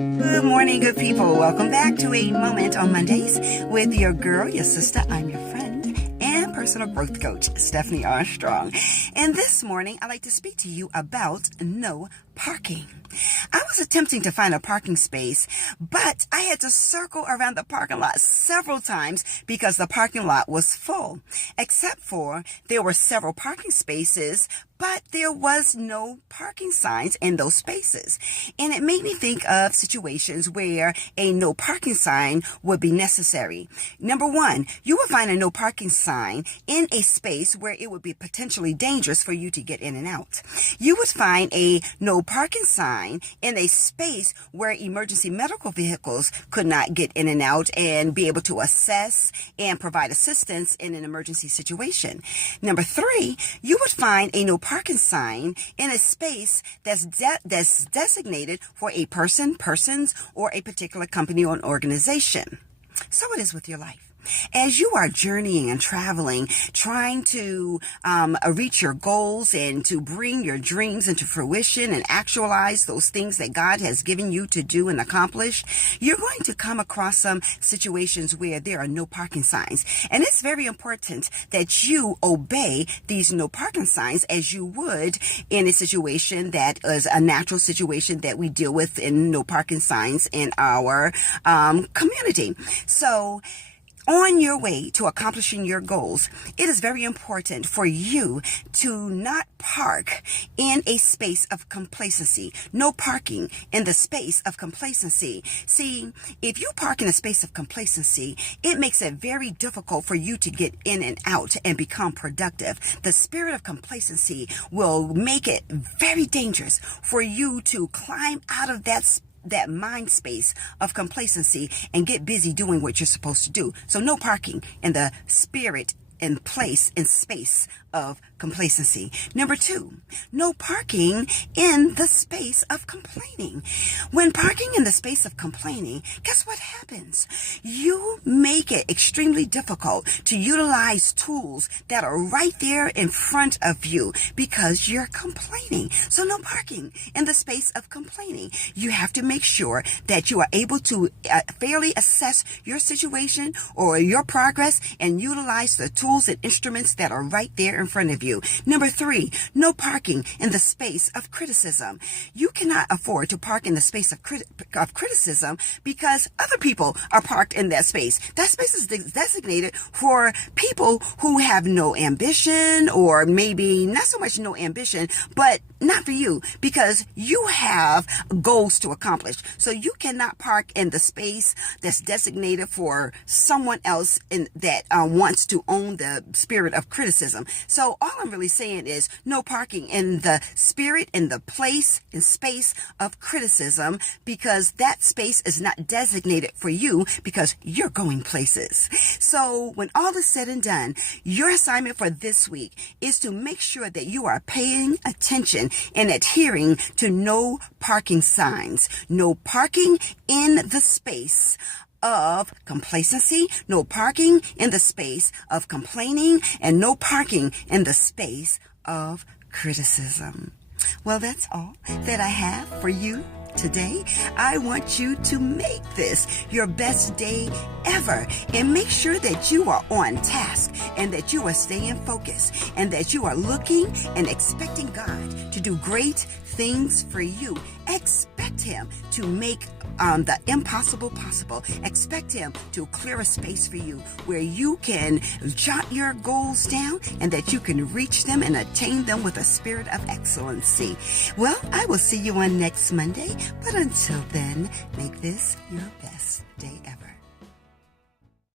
Good morning, good people. Welcome back to A Moment on Mondays with your girl, your sister. I'm your friend and personal growth coach, Stephanie Armstrong. And this morning, I'd like to speak to you about no parking. I was attempting to find a parking space, but I had to circle around the parking lot several times because the parking lot was full, except for there were several parking spaces, but there was no parking signs in those spaces. And it made me think of situations where a no parking sign would be necessary. Number one, you would find a no parking sign in a space where it would be potentially dangerous for you to get in and out. You would find a no parking sign in a space where emergency medical vehicles could not get in and out and be able to assess and provide assistance in an emergency situation. Number three, you would find a no parking sign in a space that's designated for a person, persons, or a particular company or an organization. So it is with your life. As you are journeying and traveling, trying to reach your goals and to bring your dreams into fruition and actualize those things that God has given you to do and accomplish, you're going to come across some situations where there are no parking signs. And it's very important that you obey these no parking signs as you would in a situation that is a natural situation that we deal with in no parking signs in our community. So, on your way to accomplishing your goals, it is very important for you to not park in a space of complacency. No parking in the space of complacency. See, if you park in a space of complacency, it makes it very difficult for you to get in and out and become productive. The spirit of complacency will make it very dangerous for you to climb out of that mind space of complacency and get busy doing what you're supposed to do. So no parking in the spirit and place and space of complacency. Number two, no parking in the space of complaining. When parking in the space of complaining, guess what happens? You make it extremely difficult to utilize tools that are right there in front of you because you're complaining. So no parking in the space of complaining. You have to make sure that you are able to fairly assess your situation or your progress and utilize the tools and instruments that are right there in front of you. Number three, no parking in the space of criticism. You cannot afford to park in the space of criticism because other people are parked in that space. That space is designated for people who have no ambition, or maybe not so much no ambition, but not for you because you have goals to accomplish. So you cannot park in the space that's designated for someone else that wants to own the spirit of criticism. So all I'm really saying is no parking in the spirit, in the place, and space of criticism, because that space is not designated for you because you're going places. So when all is said and done, your assignment for this week is to make sure that you are paying attention and adhering to no parking signs. No parking in the space of complacency, no parking in the space of complaining, and no parking in the space of criticism. Well, that's all that I have for you today. I want you to make this your best day ever, and make sure that you are on task and that you are staying focused and that you are looking and expecting God to do great things for you. Expect Him to make the impossible possible. Expect Him to clear a space for you where you can jot your goals down and that you can reach them and attain them with a spirit of excellency. Well, I will see you on next Monday, but until then, make this your best day ever.